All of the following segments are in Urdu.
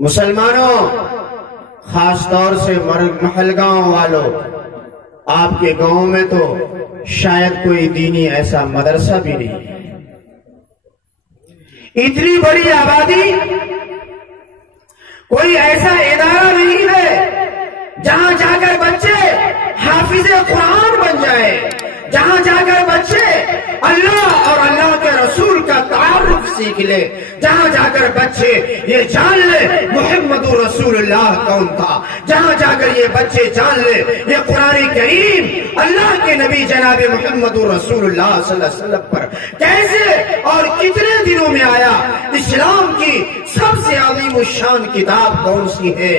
مسلمانوں، خاص طور سے محل گاؤں والوں، آپ کے گاؤں میں تو شاید کوئی دینی ایسا مدرسہ بھی نہیں ہے۔ اتنی بڑی آبادی، کوئی ایسا ادارہ نہیں ہے جہاں جا کر بچے حافظ قرآن بن جائے، جہاں جا کر بچے اللہ اور اللہ کے رسول کا تعارف سیکھ لے، جہاں جا کر بچے یہ جان لے محمد رسول اللہ کون تھا، جہاں جا کر یہ بچے جان لے یہ قرآن کریم اللہ کے نبی جناب محمد رسول اللہ صلی اللہ علیہ وسلم پر کیسے اور کتنے دنوں میں آیا، اسلام کی سب سے عظیم الشان کتاب کون سی ہے،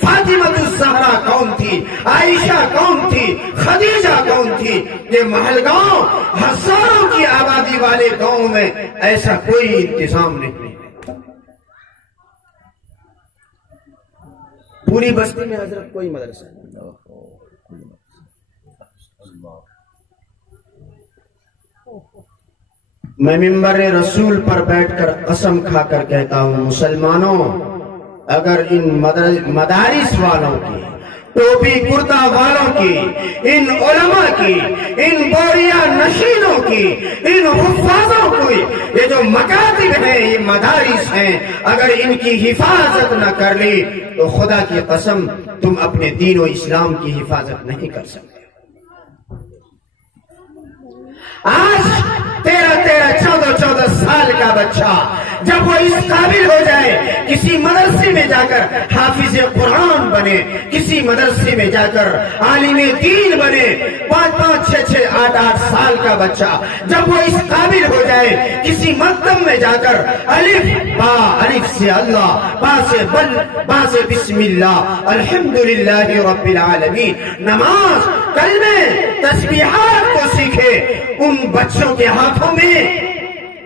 فاطمہ الزہرا کون تھی، عائشہ کون تھی، خدیجہ کون تھی۔ یہ محل گاؤں ہزاروں کی آبادی والے گاؤں میں ایسا کوئی انتظام نہیں ہے۔ پوری بستی میں حضرت کوئی مدرسہ نہیں۔ میں منبر رسول پر بیٹھ کر قسم کھا کر کہتا ہوں، مسلمانوں، اگر ان مدارس والوں کی، ٹوپی کرتا والوں کی، ان علماء کی، ان بوریا نشینوں کی، ان حفاظوں کی، یہ جو مکاتب ہیں، یہ مدارس ہیں، اگر ان کی حفاظت نہ کر لی تو خدا کی قسم تم اپنے دین و اسلام کی حفاظت نہیں کر سکتے۔ آج 13-14 سال کا بچہ جب وہ اس قابل ہو جائے کسی مدرسے میں جا کر حافظ قرآن بنے، کسی مدرسے میں جا کر عالم دین بنے، 5-5, 6-6, 8-8 سال کا بچہ جب وہ اس قابل ہو جائے کسی مکتب میں جا کر الف با، الف سے اللہ، با سے بل، با سے بسم اللہ، الحمدللہ رب العالمین، نماز، کلمے، تسبیحات کو سیکھے، ان بچوں کے ہاتھوں میں،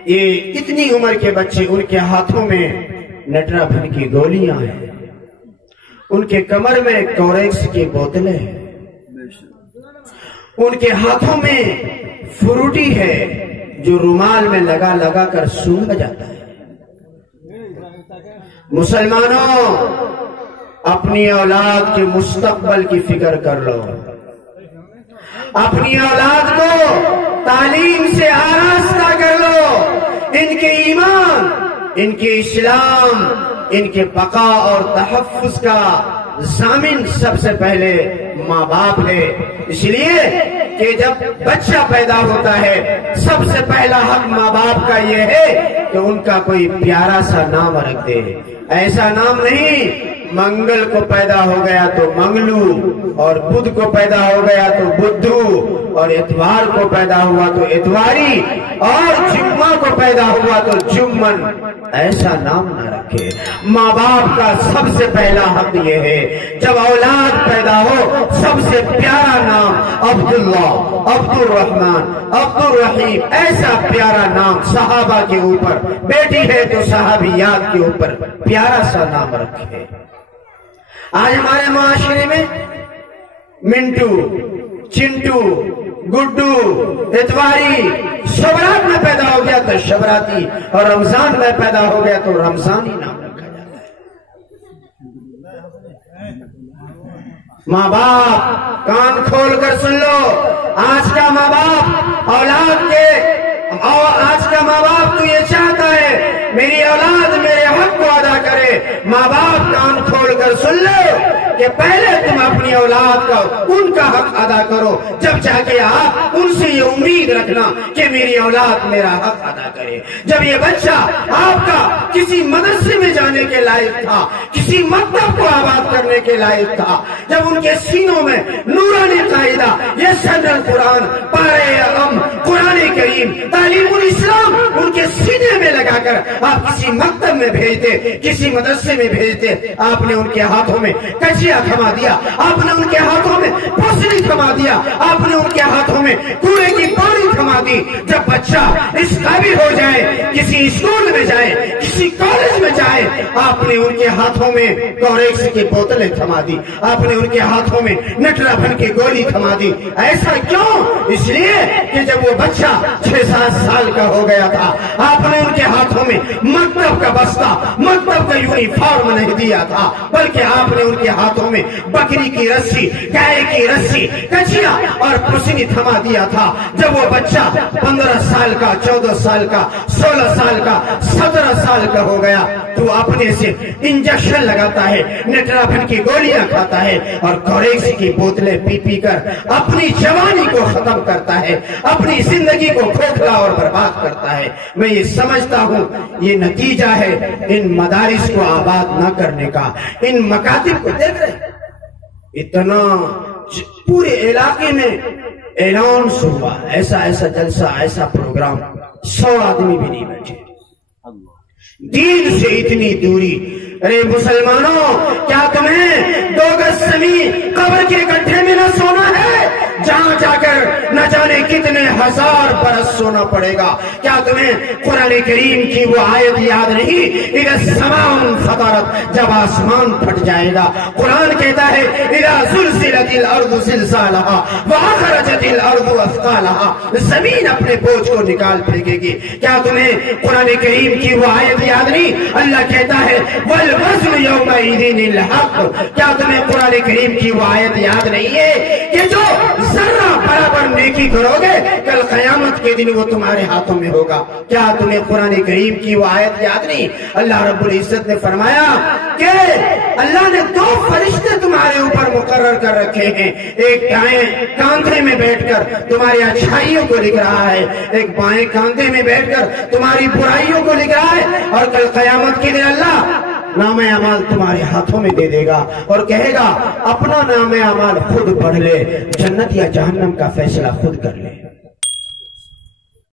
یہ اتنی عمر کے بچے، ان کے ہاتھوں میں نٹرابھن کی گولیاں ہیں، ان کے کمر میں کوریکس کی بوتلیں ہیں، ان کے ہاتھوں میں فروٹی ہے جو رومال میں لگا لگا کر سونگا جاتا ہے۔ مسلمانوں، اپنی اولاد کے مستقبل کی فکر کر لو، اپنی اولاد کو تعلیم سے آراستہ کر لو، ان کے ایمان، ان کے اسلام، ان کے بقا اور تحفظ کا ضامن سب سے پہلے ماں باپ ہے۔ اس لیے کہ جب بچہ پیدا ہوتا ہے سب سے پہلا حق ماں باپ کا یہ ہے کہ ان کا کوئی پیارا سا نام رکھ دے، ایسا نام نہیں منگل کو پیدا ہو گیا تو منگلو، اور بدھ کو پیدا ہو گیا تو بدھو، اور اتوار کو پیدا ہوا تو اتواری، اور جمعہ کو پیدا ہوا تو جمن، ایسا نام نہ رکھے۔ ماں باپ کا سب سے پہلا حق یہ ہے جب اولاد پیدا ہو سب سے پیارا نام عبداللہ، عبد الرحمن، عبد الرحیم، ایسا پیارا نام صحابہ کے اوپر، بیٹی ہے تو صحابیات کے اوپر پیارا سا نام رکھے۔ آج ہمارے معاشرے میں منٹو، چنٹو، گڈو، اتواری، شبرات میں پیدا ہو گیا تو شبراتی، اور رمضان میں پیدا ہو گیا تو رمضانی نام رکھا جاتا ہے۔ ماں باپ کان کھول کر سن لو، آج کا ماں باپ اولاد کے، آج کا ماں باپ تو یہ چاہتا ہے میری اولاد میرے حق کو ادا کرے۔ ماں باپ کان کھول کر سن لو کہ پہلے تم اپنی اولاد کا، ان کا حق ادا کرو، جب جا کے آپ ان سے یہ امید رکھنا کہ میری اولاد میرا حق ادا کرے۔ جب یہ بچہ آپ کا کسی مدرسے میں جانے کے لائق تھا، کسی مکتب کو آباد کرنے کے لائق تھا، جب ان کے سینوں میں نورانی قاعدہ، یہ سنن قرآن، پارے ام، قرآن کریم، تعلیم الاسلام ان کے سینے میں لگا کر آپ کسی مکتب میں بھیجتے، کسی مدرسے میں بھیجتے، آپ نے ان کے ہاتھوں میں کچیا تھما دیا، آپ آپ نے ان کے ہاتھوں میں پوسلی تھما دیا، آپ نے ان کے ہاتھوں میں کنویں کی پانی تھما دی۔ جب بچہ اس قابل ہو جائے، کسی اسکول میں جائے، کسی کالج میں جائے، آپ نے ان کے ہاتھوں میں کوریکس کی بوتلیں تھما دی، آپ نے ان کے ہاتھوں میں نٹرابھن کی گولی تھما دی۔ ایسا کیوں؟ اس لیے کہ جب وہ بچہ 6-7 سال کا ہو گیا تھا، آپ نے ان کے ہاتھوں میں مکتب کا بستہ، مکتب کا یونیفارم نہیں دیا تھا، بلکہ آپ نے ان کے ہاتھوں میں بکری کی رسی، گائے کی رسی، کچیا اور پسینی تھما دیا تھا۔ جب وہ بچہ 15 سال کا، 14 سال کا، 16 سال کا، 17 سال کا ہو گیا تو اپنے سے انجیکشن لگاتا ہے، نٹرابھن کی گولیاں کھاتا ہے اور کوریکس کی بوتلیں پی پی کر اپنی جوانی کو ختم کرتا ہے، اپنی زندگی کو کھوکھلا اور برباد کرتا ہے۔ میں یہ سمجھتا ہوں یہ نتیجہ ہے ان مدارس کو آباد نہ کرنے کا۔ ان مکاتب کو دیکھ رہے اتنا پورے علاقے میں اعلان ہوا، ایسا جلسہ، ایسا پروگرام، 100 آدمی بھی نہیں بیٹھے، دین سے اتنی دوری۔ ارے مسلمانوں، کیا تمہیں 2 گز زمین قبر کے گڈھے میں نہ سونا ہے جہاں جا کر نہ جانے کتنے 1000 برس سونا پڑے گا؟ کیا تمہیں قرآن کریم کی وہ آیت یاد نہیں، اذا السماء انفطرت، جب آسمان پھٹ جائے گا؟ قرآن کہتا ہے اذا زلزلت الارض زلزالها واخرجت الارض اثقالها، زمین اپنے بوجھ کو نکال پھینکے گی۔ کیا تمہیں قرآن کریم کی وہ آیت یاد نہیں؟ اللہ کہتا ہے والوزن یومئذ الحق، کیا تمہیں قرآن کریم کی وہ آیت یاد نہیں ہے کہ جو ذرہ برابر نیکی کرو گے کل قیامت کے دن وہ تمہارے ہاتھوں میں ہوگا؟ کیا تمہیں قرآن کریم کی وہ آیت یاد نہیں؟ اللہ رب العزت نے فرمایا کہ اللہ نے 2 فرشتے تمہارے اوپر مقرر کر رکھے ہیں، ایک دائیں کاندھے میں بیٹھ کر تمہاری اچھائیوں کو لکھ رہا ہے، ایک بائیں کاندھے میں بیٹھ کر تمہاری برائیوں کو لکھ رہا ہے، اور کل قیامت کے دن اللہ نام اعمال تمہارے ہاتھوں میں دے دے گا اور کہے گا اپنا نام اعمال خود پڑھ لے، جنت یا جہنم کا فیصلہ خود کر لے۔